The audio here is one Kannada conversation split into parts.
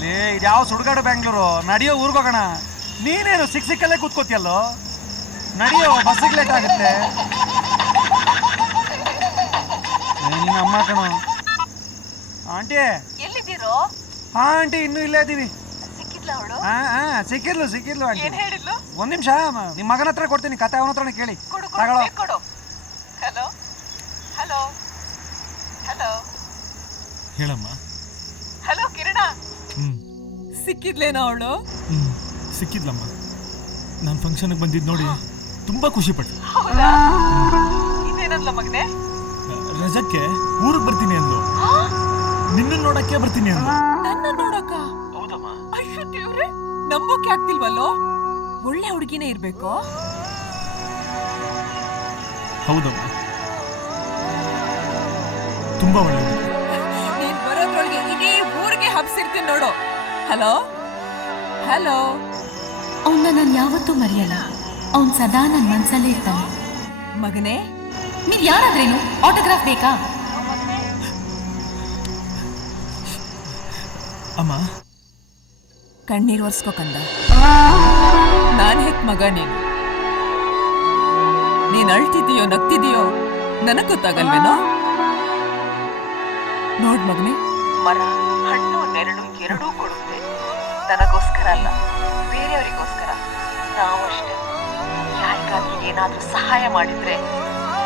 ಲೇ ಇದ್ಯಾವ ಸುಡುಗಾಡು ಬೆಂಗಳೂರು, ನಡಿಯೋ ಊರ್ಗೋಗೋಣ. ನೀನೇನು ಸಿಕ್ಕಲ್ಲೇ ಕೂತ್ಕೋತಿಯಲ್ಲೋ, ನಡಿಯೋ ಬಸ್ಸಿಗೆ ಲೇಟ್ ಆಗುತ್ತೆ. ನಿನ್ನ ಅಮ್ಮ ಕಣೋ. ಆಂಟಿ ಎಲ್ಲಿದ್ದೀರೋ? ಹಾ ಆಂಟಿ ಇನ್ನೂ ಇಲ್ಲೇ ಇದೀವಿ. ಸಿಕ್ಕಿದ್ಲ ಅವಳು? ಸಿಕ್ಕಿದ್ಲು ಆಂಟಿ. ಏನ್ ಹೇಳಿದ್ಲು? ಒಂದ್ ನಿಮಿಷ ನಿಮ್ಮ ಮಗನ ಹತ್ರ ಕೊಡ್ತೀನಿ, ಕತೆ ಅವನ ಹತ್ರನೇ ಕೇಳಿ. ತಗೊಳ್ಳೋ. ಹಲೋ ಹಲೋ ಹಲೋ ಹೇಳಮ್ಮ. ಹಲೋ ಕಿರಣ, ಸಿಕ್ಕಿದ್ಲೇನೋ ಅವಳು? ಸಿಕ್ಕಿದ್ಲಮ್ಮ. ನಾನು ಫಂಕ್ಷನ್ಗೆ ಬಂದಿದ್ದು ನೋಡಿ ತುಂಬಾ ಖುಷಿ ಪಟ್ಟೆ. ಹೌದಾ? ಇನ್ನೇನಲ್ಲ ಮಗನೇ? ರಜಕ್ಕೆ ಊರಿಗೆ ಬರ್ತೀನಿ ಅಂದ್ಲು. ನಿನ್ನ ನೋಡಕ್ಕೆ ಬರ್ತೀನಿ ಅಂದ್ಲು. ನನ್ನ ನೋಡಕ್ಕ? ಹೌದಮ್ಮ. ಅಯ್ಯೋ ದೇವ್ರೆ, ನಂಬೋಕೆ ಆಗ್ತಿಲ್ವಲ್ಲೋ. ಒಳ್ಳೆ ಹುಡುಗಿನೇ ಇರ್ಬೇಕು. ಹೌದಮ್ಮ, ತುಂಬಾ ಒಳ್ಳೆ. ನೀನ್ ಬರೋದ್ರೊಳಗೆ ಇಡೀ ಊರಿಗೆ ಹಬ್ಸಿರ್ತೀನಿ ನೋಡು. Hello hello. ಅವನ್ನ ನಾನು ಯಾವತ್ತೂ ಮರೆಯಲ್ಲ. ಅವನ್ ಸದಾ ನನ್ನ ಮನ್ಸಲ್ಲೇ ಇರ್ತಾನೆ. ಮಗನೇ, ನೀವ್ ಯಾರಾದ್ರೇನು? ಆಟೋಗ್ರಾಫ್ ಬೇಕಾ? ಅಮ್ಮ ಕಣ್ಣೀರ್ ಒರ್ಸ್ಕೋ ಕಂದ. ನಾನ್ ಹೆತ್ ಮಗ ನೀನು. ನೀನ್ ಅಳ್ತಿದೀಯೋ ನಗ್ತಿದೀಯೋ ನನಗ್ ಗೊತ್ತಾಗಲ್ವೇನೋ? ನೋಡ್ ಮಗನೇ, ಮರ ಹಣ್ಣು ನೆರಳು ಎರಡೂ ಕೊಡುತ್ತೆ. ನನಗೋಸ್ಕರ ಅಲ್ಲ, ಬೇರೆಯವರಿಗೋಸ್ಕರ. ನಾವು ಅಷ್ಟೇ. ಯಾರಿಗಾದ್ರೂ ಏನಾದ್ರೂ ಸಹಾಯ ಮಾಡಿದ್ರೆ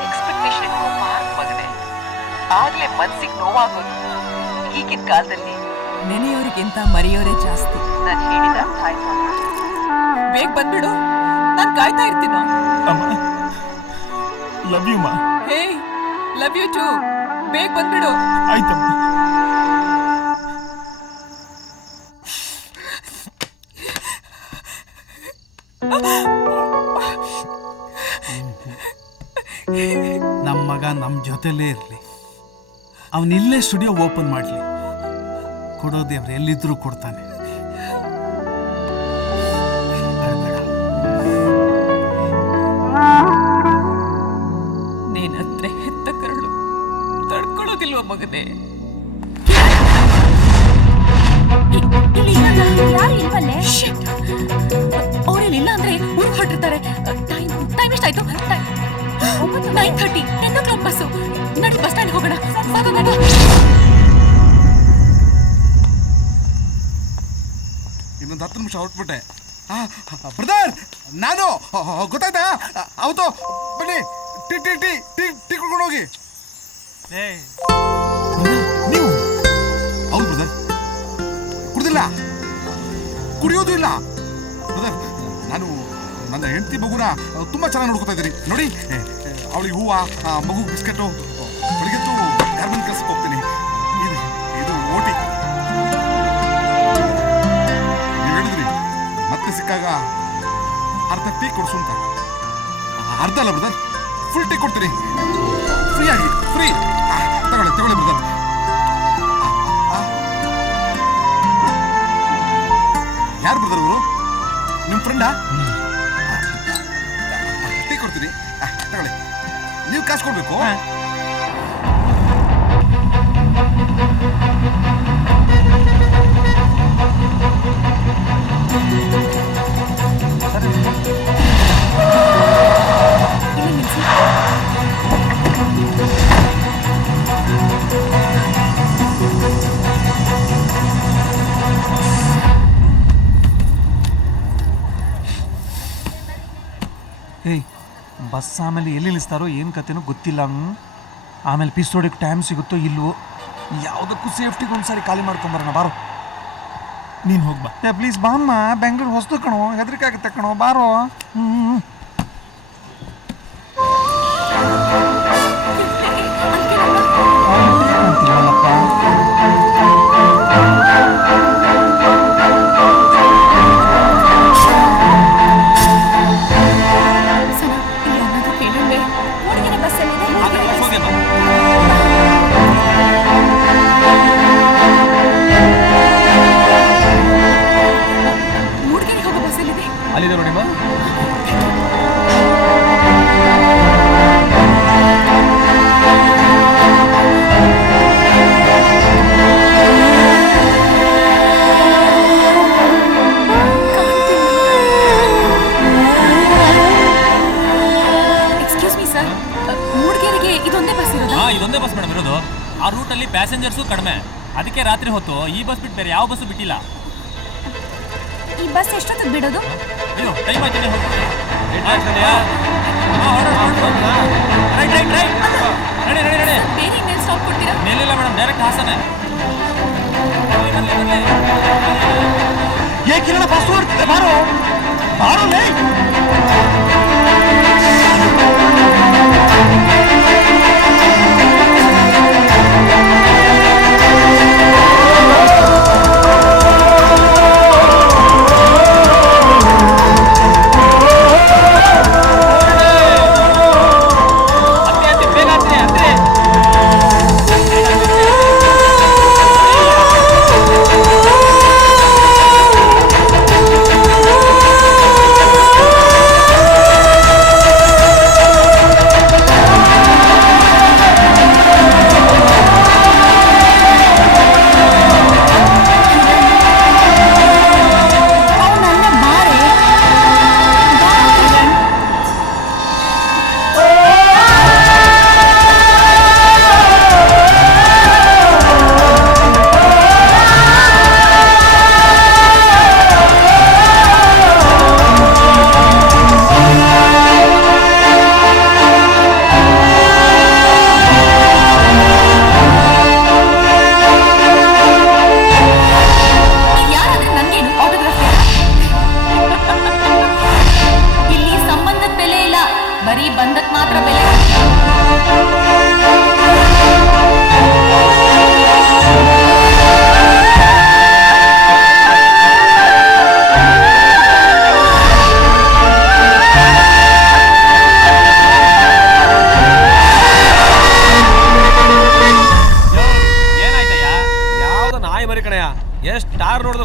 ಎಕ್ಸ್ಪೆಕ್ಟೇಷನ್ ಹೋಗ್ಬಾರ್ದು ಮಗನೇ. ಆಗ್ಲೇ ಮನ್ಸಿಗೆ ನೋವಾಗೋದು. ಈಗಿನ ಕಾಲದಲ್ಲಿ ನೆನೆಯೋರಿಗಿಂತ ಮರೆಯೋರೇ ಜಾಸ್ತಿ. ನಾನು ಹೇಳಿದ ಅರ್ಥ ಆಯ್ತಾ? ಬೇಗ ಬಂದ್ಬಿಡು, ನಾನು ಕಾಯ್ತಾ ಇರ್ತೀನೋ. ಅಮ್ಮ, ಲವ್ ಯು ಮಾ. ಹೇ, ಲವ್ ಯು ಟು. ಬೇಗ ಬಂದ್ಬಿಡು. ಆಯ್ತಮ್ಮ. ನಮ್ಮ ಮಗ ನಮ್ಮ ಜೊತೆಲೇ ಇರಲಿ. ಅವನಿಲ್ಲೇ ಸ್ಟುಡಿಯೋ ಓಪನ್ ಮಾಡಲಿ. ಕೊಡೋದೇ ಅವ್ರು ಎಲ್ಲಿದ್ರೂ ಕೊಡ್ತಾನೆ. ನೀನ್ ಹತ್ರ ಹೆತ್ತ ಕರಳು ತಡ್ಕೊಳ್ಳೋದಿಲ್ವ ಮಗನೇ? ಅವ್ರೇನಿಲ್ಲ ಅಂದ್ರೆ ಊರಿಗೆ ಹೊರಟಿರ್ತಾರೆ. ಟೈಮ್ ಎಷ್ಟಾಯ್ತು? 9:30. 10 o'clock ಬಸ್ಸು. ನಡಿ ಬಸ್ ಸ್ಟ್ಯಾಂಡ್ ಹೋಗೋಣ. ಇನ್ನೊಂದು 10 ನಿಮಿಷ ಹೊರಟ್ಬಿಟ್ಟೆ. ಬ್ರದರ್, ನಾನು ಗೊತ್ತಾಯ್ತಾ? ಅವತ್ತು ಬನ್ನಿ, tea tea tea tea tea ಕುಡ್ಕೊಂಡು ಹೋಗಿ. ನೀವು? ಹೌದು ಬ್ರದರ್, ಕುಡ್ದಿಲ್ಲ, ಕುಡಿಯೋದು ಇಲ್ಲ ಬ್ರದರ್. ನಾನು ನನ್ನ ಹೆಂಡತಿ ಮಗುನ ತುಂಬಾ ಚೆನ್ನಾಗಿ ನೋಡ್ಕೊತಾ ಇದ್ದೀನಿ ನೋಡಿ. ಅವಳಿಗೆ ಹೂವು, ಮಗು ಬಿಸ್ಕೆಟು. ಬೆಳಿಗ್ಗೆತ್ತು ಗಾರ್ಮೆಂಟ್ ಕೆಲಸಕ್ಕೆ ಹೋಗ್ತೀನಿ. ಇದು ಓಟಿ. ನೀವು ಹೇಳಿದ್ರಿ ಮತ್ತೆ ಸಿಕ್ಕಾಗ ಅರ್ಧ ಟೀ ಕೊಡ್ಸು ಅಂತ. ಅರ್ಧ ಅಲ್ಲ ಬ್ರದರ್, ಫುಲ್ ಟೀ ಕೊಡ್ತೀನಿ ಫ್ರೀ ಆಗಿ. ಫ್ರೀ ತಗೊಳ್ಳಿ ಬ್ರದರ್. ಯಾರು ಬ್ರದರ್ ಅವರು? ನಿಮ್ಮ ಫ್ರೆಂಡಾ? ಟೀ ಕೊಡ್ತೀನಿ, ತಗೊಳ್ಳಿ. ನೀವು ಕಾಸು ಕೊಡ್ಬೇಕು. ಏಯ್, ಬಸ್ ಆಮೇಲೆ ಎಲ್ಲಿ ನಿಲ್ಲಿಸ್ತಾರೋ ಏನು ಕತೆನೋ ಗೊತ್ತಿಲ್ಲ. ಆಮೇಲೆ ಪೀಸ್ ಹೊಡೋಕ್ಕೆ ಟೈಮ್ ಸಿಗುತ್ತೋ ಇಲ್ವೋ. ಯಾವುದಕ್ಕೂ ಸೇಫ್ಟಿಗೆ ಒಂದ್ಸಾರಿ ಖಾಲಿ ಮಾಡ್ಕೊಂಬರೋಣ. ಬಾರೋ, ನೀನು ಹೋಗ್ಬಾ. ಪ್ಲೀಸ್ ಬಾಮ್ಮ. ಬೆಂಗಳೂರು ಹೊಸ್ತು ಕಣೋ, ಹೆದರಿಕೆ ಆಗುತ್ತೆ ಕಣೋ. ಬಾರೋ. ಅಲ್ಲಿದೆ ನೋಡಿ. ಪ್ಯಾಸೆಂಜರ್ಸು ಕಡಿಮೆ, ಅದಕ್ಕೆ ರಾತ್ರಿ ಹೊತ್ತು ಈ ಬಸ್ ಬಿಟ್ಟು ಬೇರೆ ಯಾವ ಬಸ್ಸು ಬಿಟ್ಟಿಲ್ಲ. ಈ ಬಸ್ ಎಷ್ಟೊತ್ತಿಗೆ ಬಿಡೋದು? ಅಯ್ಯೋ ಟೈಮ್ ಆಯ್ತು, ನಡಿ ಬೇರೆ ಇನ್ನೇನು ಸ್ಟಾಪ್ ಕೊಡ್ತೀರಾ? ಮೇಲಿಲ್ಲ ಮೇಡಮ್, ಡೈರೆಕ್ಟ್ ಹಾಸನ. ಏ ಕಿರಣ ಬಸ್ ಹೊರಡ್ತಿದೆ, ಬಾರೋ ಬಾರೋ ಲೇ.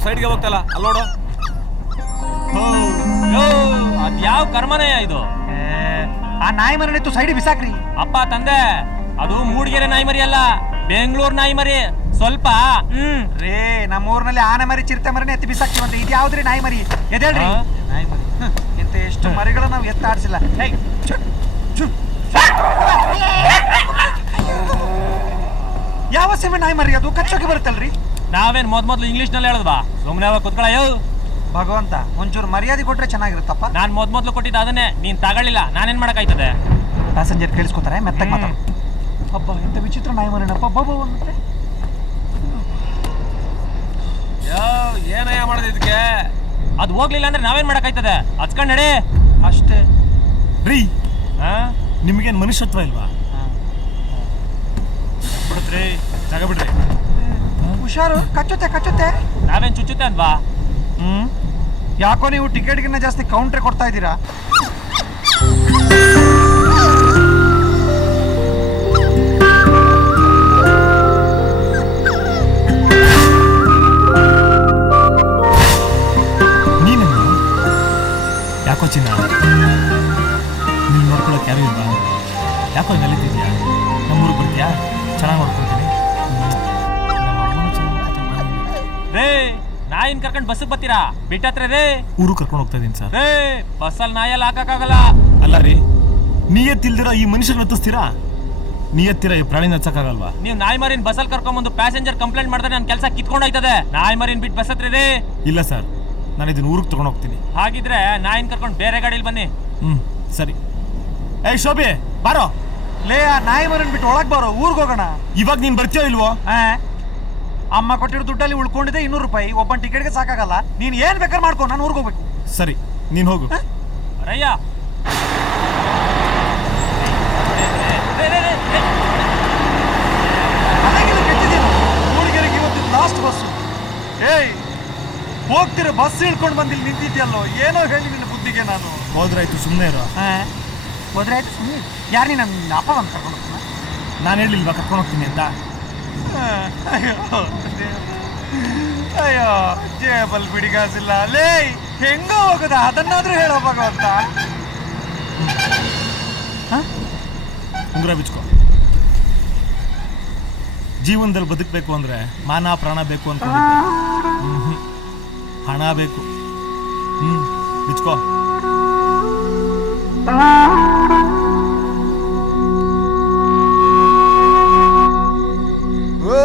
ಸೈಡ್ಗೆ ಹೋಗ್ತಲ್ಲ, ಅಲ್ಲಿ ನೋಡು. ಅದ್ಯಾವ ಕರ್ಮನೆಯ ಇದು? ಆ ನಾಯಿ ಮರಿ ಸೈಡ್ ಬಿಸಾಕ್ರಿ. ಅಪ್ಪ ತಂದೆ, ಅದು ಮೂಡಿಗೆರೆ ನಾಯಿ ಮರಿ ಅಲ್ಲ, ಬೆಂಗಳೂರು ನಾಯಿ ಮರಿ. ಸ್ವಲ್ಪ ರೇ, ನಮ್ಮ ಊರಿನಲ್ಲಿ ಆನೆ ಮರಿ ಚಿರತೆ ಮರಿನೇ ಎತ್ತಿ ಬಿಸಾಕ್ತಿವಂತ. ಇದು ಯಾವ್ದ್ರಿ ನಾಯಿ ಮರಿ? ಎದೇಳ್ರಿ ನಾಯಿ ಮರಿ. ಇಂತ ಎಷ್ಟು ಮರಿಗಳು ನಾವು ಎತ್ತಾಡ್ಸಿಲ್ಲ. ಯಾವ ಸೀಮೆ ನಾಯಿ ಮರಿ ಅದು? ಕಚ್ಚೋಕೆ ಬರುತ್ತಲ್ರಿ? ನಾವೇನ್ ಮೊದ್ಲು ಇಂಗ್ಲಿಷ್ ನಲ್ಲಿ ಹೇಳದ್ವಾ? ಸುಮ್ನೆ ಕುತ್ಕೊಳ. ಭಗವಂತ, ಒಂಚೂರು ಮರ್ಯಾದೆ ಕೊಟ್ರೆ ಚೆನ್ನಾಗಿರುತ್ತಪ್ಪ. ನಾನ್ ಮೊದ್ಲು ಕೊಟ್ಟಿದ್ದ ಅದನ್ನೇ ನೀನ್ ತಗೊಳ್ಳಿಲ್ಲ, ನಾನೇನ್ ಮಾಡಕ್ಕಾಯ್ತದೆ? ಪ್ಯಾಸೆಂಜರ್ ಕೇಳಿಸ್ಕೊತಾರೆ, ಮೆತ್ತಗೆ ಮಾತಾಡ. ಹಬ್ಬ, ಇಂಥ ವಿಚಿತ್ರ ನಾಯಿ ಮರಿನಪ್ಪ. ಬಾಬಾ ಅನ್ನತ್ತೆ. ಏನಯ್ಯ ಮಾಡೋದು ಇದಕ್ಕೆ? ಅದು ಹೋಗ್ಲಿಲ್ಲ ಅಂದ್ರೆ ನಾವೇನ್ ಮಾಡಕ್ಕಾಯ್ತದೆ? ಹಚ್ಕೊಂಡ್ ನಡಿ ಅಷ್ಟೇ ರೀ. ನಿಮ್ಗೇನ್ ಮನುಷ್ಯತ್ವ ಇಲ್ವಾ? ಬಿಡುತ್ರಿ, ಜಾಗ ಬಿಡ್ರಿ. ಹುಷಾರು, ಕಚ್ಚುತ್ತೆ. ನಾವೇನ್ ಚುಚ್ಚುತ್ತೆ ಅಲ್ವಾ? ಯಾಕೋ ನೀವು ಟಿಕೆಟ್ಗಿನ್ನ ಜಾಸ್ತಿ ಕೌಂಟ್ರೆ ಕೊಡ್ತಾ ಇದ್ದೀರಾ? ನೀನೇನು ಯಾಕೋ ಚಿನ್ನ, ನೀನು ನೋಡ್ಕೊಳಕ್ಕೆ ಯಾರು ಇಲ್ವಾ? ಯಾಕೋ ನೆಲಿತಿದ್ಯಾ? ನಮ್ಮೂರಿಗೆ ಬರ್ತೀಯಾ? ಚೆನ್ನಾಗಿ ನೋಡ್ಕೊಳ್ತೀನಿ. ರೇ, ನಾಯಿನ್ ಕರ್ಕೊಂಡ್ ಬಸ್ಸಿಗೆ ಬರ್ತೀರಾ? ಬಿಟ್ಟತ್ರ ರೇ. ಊರು ಕರ್ಕೊಂಡು ಹೋಗ್ತಾ ಇದೀನಿ ಸರ್. ರೇ, ಬಸ್ಸಲ್ಲಿ ನಾಯಲ್ಲಿ ಹಾಕಕ್ಕಾಗಲ್ಲ. ಅಲ್ಲ ರೀ, ನಿಯತ್ತಿಲ್ದಿರ ಈ ಮನುಷ್ಯನ ಹತ್ತಿಸ್ತೀರಾ? ನಿಯತ್ತಿರ ಈ ಪ್ರಾಣಿನ ಹಚ್ಚಕ್ಕಾಗಲ್ವಾ? ನೀವು ನಾಯಿ ಮರಿನ್ ಬಸ್ಸಲ್ಲಿ ಕರ್ಕೊಂಡ್ಬಂದು ಪ್ಯಾಸೆಂಜರ್ ಕಂಪ್ಲೇಂಟ್ ಮಾಡಿದ್ರೆ ನನ್ನ ಕೆಲಸ ಕಿತ್ಕೊಂಡೋಯ್ತದೆ. ನಾಯಿ ಮರಿನ್ ಬಿಟ್ಟು ಬಸ್ ಹತ್ರ ರೀ. ಇಲ್ಲ ಸರ್, ನಾನು ಇದನ್ನ ಊರಿಗೆ ತಗೊಂಡು ಹೋಗ್ತೀನಿ. ಹಾಗಿದ್ರೆ ನಾಯಿನ್ ಕರ್ಕೊಂಡು ಬೇರೆ ಗಾಡಿಲಿ ಬನ್ನಿ. ಸರಿ. ಏಯ್ ಶೋಭೆ, ಬಾರೋ. ಲೇ, ಆ ನಾಯಿ ಮರಿನ್ ಬಿಟ್ಟು ಒಳಗ್ ಬಾರೋ, ಊರ್ಗ್ ಹೋಗೋಣ. ಇವಾಗ ನೀನ್ ಬರ್ತೀಯೋ ಇಲ್ವೋ? ಅಮ್ಮ ಕೊಟ್ಟಿರೋ ದುಡ್ಡಲ್ಲಿ ಉಳ್ಕೊಂಡಿದೆ 200 ರೂಪಾಯಿ. ಒಬ್ಬನ ಟಿಕೆಟ್ಗೆ ಸಾಕಾಗಲ್ಲ. ನೀನ್ ಏನ್ ಬೇಕಾದ್ರೆ ಮಾಡ್ಕೊ, ನಾನು ಊರ್ಗ್ ಹೋಗ್ಬೇಕು. ಸರಿ, ನೀನ್ ಹೋಗು. ರಯ್ಯ, ಮೂಡಿಗೆರೆಗೆ ಇವತ್ತು ಲಾಸ್ಟ್ ಬಸ್ಸು. ಏಯ್, ಹೋಗ್ತಿರೋ ಬಸ್ ಇಳ್ಕೊಂಡು ಬಂದಿಲ್ಲಿ ನಿಂತಿದ್ಯಲ್ಲೋ, ಏನೋ ಹೇಳಿ ನಿನ್ನ ಬುದ್ಧಿಗೆ. ನಾನು ಹೋದ್ರಾಯ್ತು, ಸುಮ್ಮನೆ ಇರೋ. ಹೋದ್ರೆ ಆಯ್ತು, ಸುಮ್ಮನೆ. ಯಾರು ನೀನು ನನ್ನ ಅಪ್ಪ ಬಂದು ಕರ್ಕೊಂಡು ಹೋಗ್ತಾನ? ನಾನು ಹೇಳಿಲ್ವಾ ಕರ್ಕೊಂಡು ಹೋಗ್ತೀನಿ ಅಂತ? ಅಯ್ಯೋ, ಜೇಬಲ್ ಬಿಡಿಗಾಸಿಲ್ಲ. ಲೇ, ಹೆಂಗೋ ಹೋಗದ ಅದನ್ನಾದ್ರೂ ಹೇಳೋ ಭಗವಂತ. ಉಂಗುರ ಬಿಚ್ಕೋ. ಜೀವನದಲ್ಲಿ ಬದುಕಬೇಕು ಅಂದ್ರೆ ಮಾನ ಪ್ರಾಣ ಬೇಕು ಅನ್ಕೊಂಡಿದ್ದೆ. ಹಣ ಬೇಕು. ಬಿಚ್ಕೋ. ಓ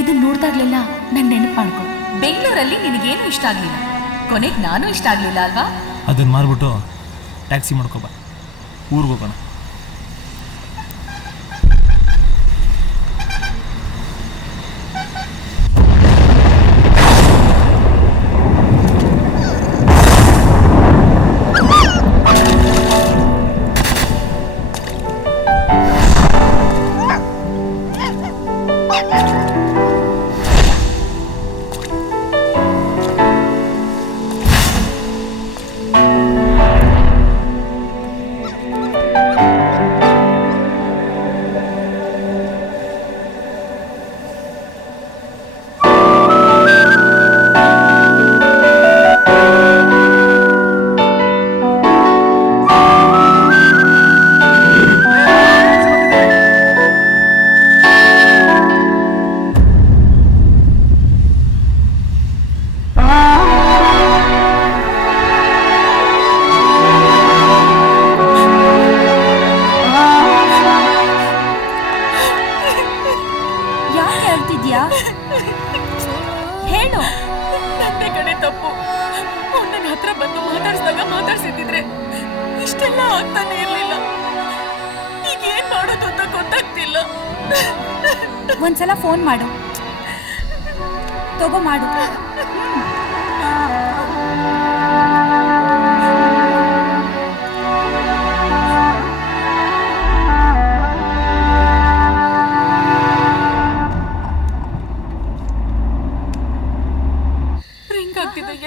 ಇದನ್ನ ನೋಡ್ದಾಗ್ಲೆಲ್ಲ ನನ್ ನೆನಪು ಮಾಡ್ಕೊ. ಬೆಂಗಳೂರಲ್ಲಿ ನಿನಗೇನು ಇಷ್ಟ ಆಗ್ಲಿಲ್ಲ, ಕೊನೆಗೆ ನಾನು ಇಷ್ಟ ಆಗ್ಲಿಲ್ಲ ಅಲ್ವಾ? ಅದನ್ನ ಮಾರ್ಬಿಟ್ಟು ಟ್ಯಾಕ್ಸಿ ಮಾಡ್ಕೊಬ, ಊರಿಗೆ ಹೋಗೋಣ. ಹೇಳು. ನನ್ನ ಕಡೆ ತಪ್ಪು. ನನ್ನ ಹತ್ರ ಬಂದು ಮಾತಾಡ್ಸಿದ್ರೆ ಇಷ್ಟೆಲ್ಲ ಆಗ್ತಾನೆ ಇರ್ಲಿಲ್ಲ. ಈಗ ಏನ್ ಮಾಡೋದು ಅಂತ ಗೊತ್ತಾಗ್ತಿಲ್ಲ. ಒಂದ್ಸಲ ಫೋನ್ ಮಾಡು, ತಗೋ ಮಾಡು.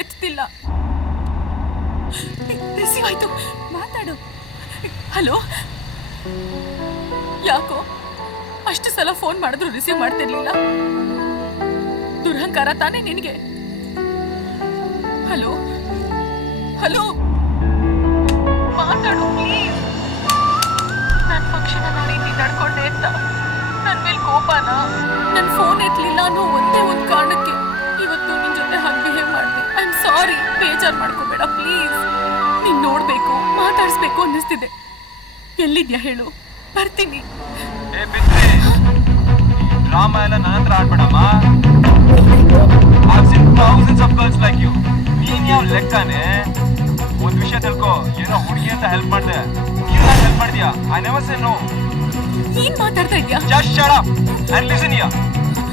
ಎತ್ತಿಲ್ಲ. ರಿಸೀವ್ ಆಯ್ತು, ಮಾತಾಡು. ಹಲೋ, ಯಾಕೋ ಅಷ್ಟು ಸಲ ಫೋನ್ ಮಾಡಿದ್ರು ರಿಸೀವ್ ಮಾಡ್ತಿರ್ಲಿಲ್ಲ? ದುರಹಂಕಾರ ತಾನೇ ನಿನಗೆ? ಹಲೋ ಹಲೋ, ಮಾತಾಡು ಪ್ಲೀಸ್. ನನ್ನ ಫಂಕ್ಷನ್ ಅನ್ನೋ ರೀತಿ ನಡ್ಕೊಂಡೆ ಅಂತ ನನ್ನ ಮೇಲೆ ಕೋಪನ? ನನ್ನ ಫೋನ್ ಎತ್ತಲಿಲ್ಲ ಅನ್ನೋ ಒಂದೇ ಒಂದು ಕಾರಣಕ್ಕೆ ಇವತ್ತು ನಿನ್ ಜೊತೆ ಹಾಗೆ ಬಿಹೇವ್ ಮಾಡಿದೆ. ಐ ಆಮ್ ಸಾರಿ, ಬೇಜಾರು ಮಾಡ್ಕೋಬೇಡ ಪ್ಲೀಸ್. ನೀನ್ ನೋಡ್ಬೇಕು, ಮಾತಾಡ್ಸ್ಬೇಕು ಅನ್ನಿಸ್ತಿದೆ. ಎಲ್ಲಿದ್ಯಾ ಹೇಳು, ಬರ್ತೀನಿ. ಡ್ರಾಮಾ ಎಲ್ಲ ನನ್ನ ಹತ್ರ ಆಡ್ಬೇಡಮ್ಮ. I've seen thousands of girls like you. ನೀನ್ ಯಾವ ಲೆಕ್ಕನೇ? ಒಂದ್ ವಿಷಯ ತಿಳ್ಕೊ, ಏನೋ ಹುಡುಗಿ ಅಂತ ಹೆಲ್ಪ್ ಮಾಡ್ದೆ, ನೀನ್ ಹೆಲ್ಪ್ ಮಾಡಿದ್ಯಾ? I never say no. ಏನ್ ಮಾತಾಡ್ತಾ ಇದ್ಯಾ? Just shut up and listen here.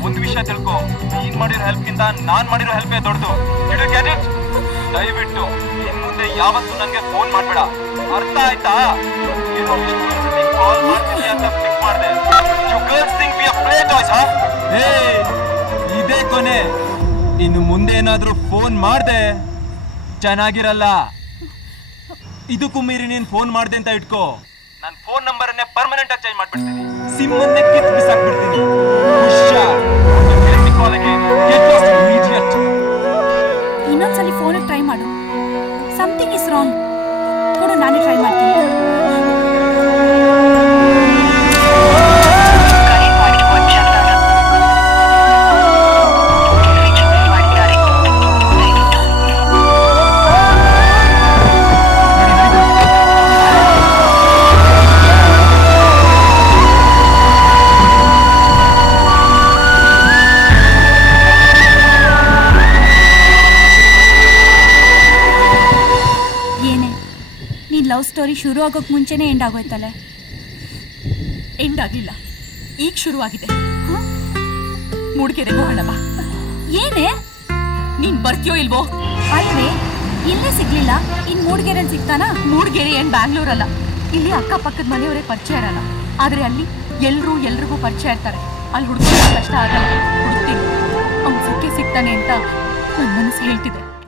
ಒಂದು ವಿಷಯ ತಿಳ್ಕೊ, ನೀನ್ ಮಾಡಿರೋ ಹೆಲ್ಪ್ಗಿಂತ ನಾನ್ ಮಾಡಿರೋ ಹೆಲ್ಪೇ ದೊಡ್ಡದು. Did you get it? ದಯವಿಟ್ಟು ಇನ್ ಮುಂದೆ ಯಾವತ್ತೂ ನನಗೆ ಫೋನ್ ಮಾಡ್ಬೇಡ, ಅರ್ಥ ಆಯ್ತಾ? ಏನೋ ಇಷ್ಟೊಂದ್ಸತಿ ಕಾಲ್ ಮಾಡ್ತೀನಿ ಅಂತ ಪಿಕ್ ಮಾಡಿದೆ. You girls think we are play toys, huh? Hey, ಇದೇ ಕೊನೆ. ಇನ್ನು ಮುಂದೆ ಏನಾದ್ರೂ ಫೋನ್ ಮಾಡ್ದೆ ಚೆನ್ನಾಗಿರಲ್ಲ. ಇದಕ್ಕೂ ಮೀರಿ ನೀನ್ ಫೋನ್ ಮಾಡ್ದೆ ಅಂತ ಇಟ್ಕೋ, ನನ್ನ ಫೋನ್ ನಂಬರ್ ಅನ್ನೇ ಪರ್ಮನೆಂಟ್ ಆಗಿ ಚೇಂಜ್ ಮಾಡ್ಬಿಡ್ತೀನಿ. ಸಿಮ್ ಅನ್ನೇ ಕಿತ್ತು ಬಿಸಾಕ್ಬಿಡ್ತೀನಿ. ಇನ್ನೊಂದ್ಸಲಿ ಫೋನ್ ಟ್ರೈ ಮಾಡು. Something is wrong. ಕೊಡು, ನಾನೇ ಟ್ರೈ ಮಾಡ್ತೀನಿ. ಲವ್ ಸ್ಟೋರಿ ಶುರು ಆಗೋಕ್ ಮುಂಚೆನೇ ಎಂಡ್ ಆಗೋಯ್ತಲ್ಲ? ಎಂಡ್ ಆಗ್ಲಿಲ್ಲ, ಈಗ ಶುರು ಆಗಿದೆ. ಮೂಡ್ಗೆರೆಗೆ ಹೋಗೋಣ ಬಾ. ಏನೇ, ನೀನ್ ಬರ್ತೀಯೋ ಇಲ್ವೋ? ಆದ್ರೆ ಇಲ್ಲೇ ಸಿಗ್ಲಿಲ್ಲ, ಇನ್ ಮೂಡ್ಗೆರೆಯಲ್ಲಿ ಸಿಗ್ತಾನಾ? ಮೂಡ್ಗೆರೆ ಏನ್ ಬ್ಯಾಂಗ್ಳೂರ್ ಅಲ್ಲ. ಇಲ್ಲಿ ಅಕ್ಕಪಕ್ಕದ ಮನೆಯವರೇ ಪರಿಚಯ ಇರಲ್ಲ, ಆದ್ರೆ ಅಲ್ಲಿ ಎಲ್ರಿಗೂ ಪರಿಚಯ ಇರ್ತಾರೆ. ಅಲ್ಲಿ ಹುಡುಗ ಕಷ್ಟ ಆಗಲ್ಲ, ಹುಡುಕ್ತೀನಿ. ಅವ್ನು ಸಿಕ್ಕೇ ಸಿಗ್ತಾನೆ ಅಂತ ನನ್ನ ಮನಸ್ಸು ಹೇಳ್ತಿದೆ.